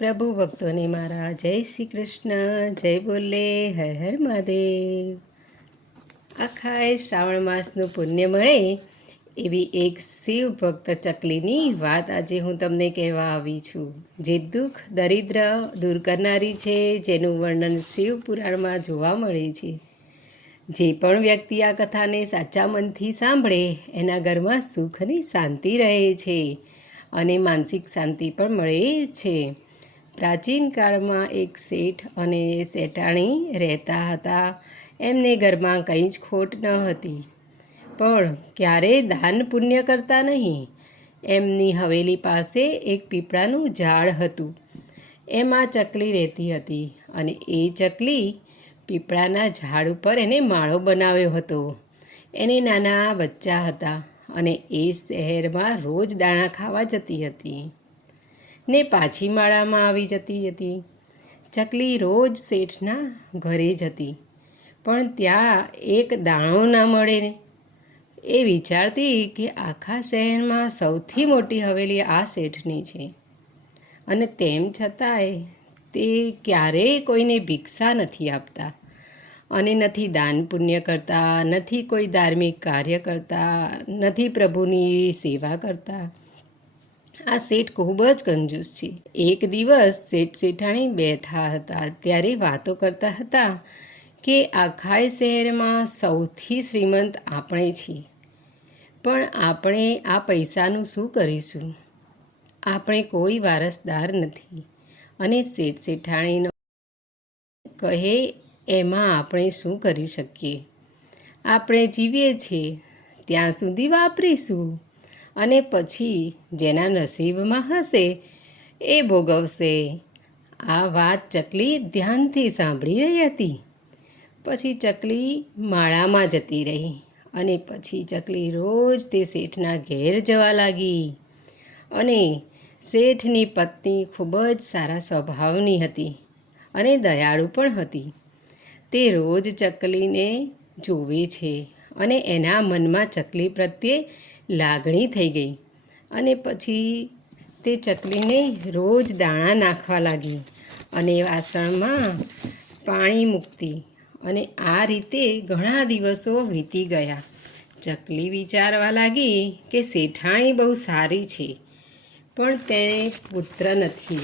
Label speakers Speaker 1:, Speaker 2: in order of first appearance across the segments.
Speaker 1: પ્રભુ ભક્તોને મારા જય શ્રી કૃષ્ણ, જય બોલે, હર હર મહાદેવ. એ શ્રાવણ માસનું પુણ્ય મળે એવી એક શિવ ભક્ત ચકલીની વાત આજે હું તમને કહેવા આવી છું. જે દુઃખ, દરિદ્ર દૂર કરનારી છે, જેનું વર્ણન શિવ પુરાણમાં જોવા મળે છે. જે પણ વ્યક્તિ આ કથાને સાચા મનથી સાંભળે, એના ઘરમાં સુખ અને શાંતિ રહે છે અને માનસિક શાંતિ પણ મળે છે. પ્રાચીન કાળમાં એક શેઠ અને શેઠાણી રહેતા હતા. એમને ઘરમાં કંઈ જ ખોટ ન હતી. પણ ક્યારેય દાન પુણ્ય કરતા નહીં? એમની હવેલી પાસે એક પીપળાનું ઝાડ હતું. એમાં ચકલી રહેતી હતી અને એ ચકલી પીપળાના ઝાડ ઉપર એને માળો બનાવ્યો હતો. એને નાના બચ્ચા હતા અને એ શહેરમાં રોજ દાણા ખાવા જતી હતી. ને પાછી માળામાં આવી જતી હતી. ચકલી રોજ શેઠના ઘરે જતી. પણ ત્યાં એક દાણો ના મળે એ વિચારતી કે આખા શહેરમાં સૌથી મોટી હવેલી આ શેઠની છે. અને તેમ છતાંય તે ક્યારેય કોઈને ભિક્ષા નથી આપતા. અને નથી દાન પુણ્ય કરતા, નથી કોઈ ધાર્મિક કાર્ય કરતા, નથી પ્રભુની સેવા કરતા. આ શેઠ ખૂબ જ કંજૂસ છે. એક દિવસ શેઠ શેઠાણી બેઠા હતા, ત્યારે વાતો કરતા હતા કે આખાય શહેરમાં સૌથી શ્રીમંત આપણે છીએ. પણ આપણે આ પૈસાનું શું કરીશું? આપણે કોઈ વારસદાર નથી. અને શેઠ શેઠાણીનો કહે, એમાં આપણે શું કરી શકીએ? આપણે જીવીએ છીએ. ત્યાં સુધી વાપરીશું. અને પછી જેના નસીબમાં હશે એ ભોગવશે. આ વાત ચકલી ધ્યાનથી સાંભળી રહી હતી. પછી ચકલી માળામાં જતી રહી અને પછી ચકલી રોજ તે શેઠના ઘેર જવા લાગી. અને શેઠની પત્ની ખૂબ જ સારા સ્વભાવની હતી અને દયાળુ પણ હતી. તે રોજ ચકલીને જોવે છે અને એના મનમાં ચકલી પ્રત્યે લાગણી થઈ ગઈ અને પછી તે ચકલીને રોજ દાણા નાખવા લાગી અને વાસણમાં પાણી મૂકતી અને આ રીતે ઘણા દિવસો વીતી ગયા. ચકલી વિચારવા લાગી કે શેઠાણી બહુ સારી છે, પણ તેણે પુત્ર નથી.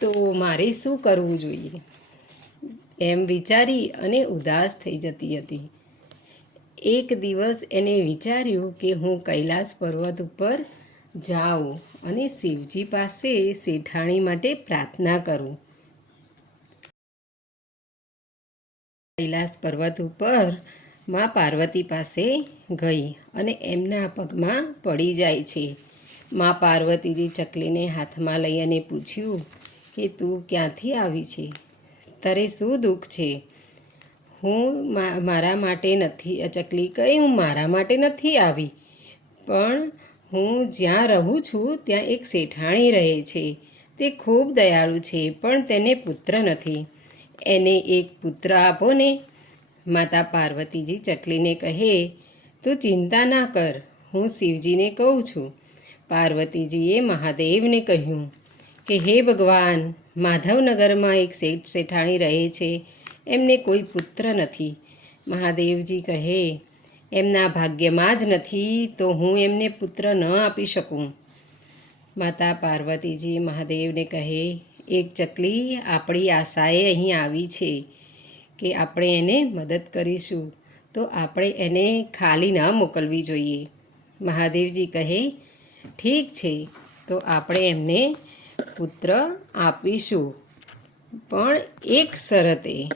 Speaker 1: તો મારે શું કરવું જોઈએ? એમ વિચારી અને ઉદાસ થઈ જતી હતી. એક દિવસ એને વિચાર્યું કે હું કૈલાસ પર્વત ઉપર જાઉં અને શિવજી પાસે શેઠાણી માટે પ્રાર્થના કરું. કૈલાસ પર્વત ઉપરમાં પાર્વતી પાસે ગઈ અને એમના પગમાં પડી જાય છે. માં પાર્વતીજી ચકલીને હાથમાં લઈ અને પૂછ્યું કે તું ક્યાંથી આવી છે? તારે શું દુઃખ છે? હું મારા માટે નથી ચકલી કહી હું મારા માટે નથી આવી. પણ હું જ્યાં રહું છું, ત્યાં એક શેઠાણી રહે છે. તે ખૂબ દયાળુ છે, પણ તેને પુત્ર નથી. એને એક પુત્ર આપો ને. માતા પાર્વતીજી ચકલીને કહે, તું ચિંતા ના કર, હું શિવજીને કહું છું. પાર્વતીજીએ મહાદેવને કહ્યું કે, હે ભગવાન, માધવનગરમાં એક શેઠ શેઠાણી રહે છે. એમને કોઈ પુત્ર નથી. મહાદેવજી કહે, એમના ભાગ્યમાં જ નથી તો હું એમને પુત્ર ન આપી શકું. માતા પાર્વતીજી મહાદેવને કહે, એક ચકલી આપણી આશાએ અહીં આવી છે કે આપણે એને મદદ કરીશું તો આપણે એને ખાલી ન મોકલવી જોઈએ. મહાદેવજી કહે, ઠીક છે, તો આપણે એમને પુત્ર આપીશું. પણ એક શરતે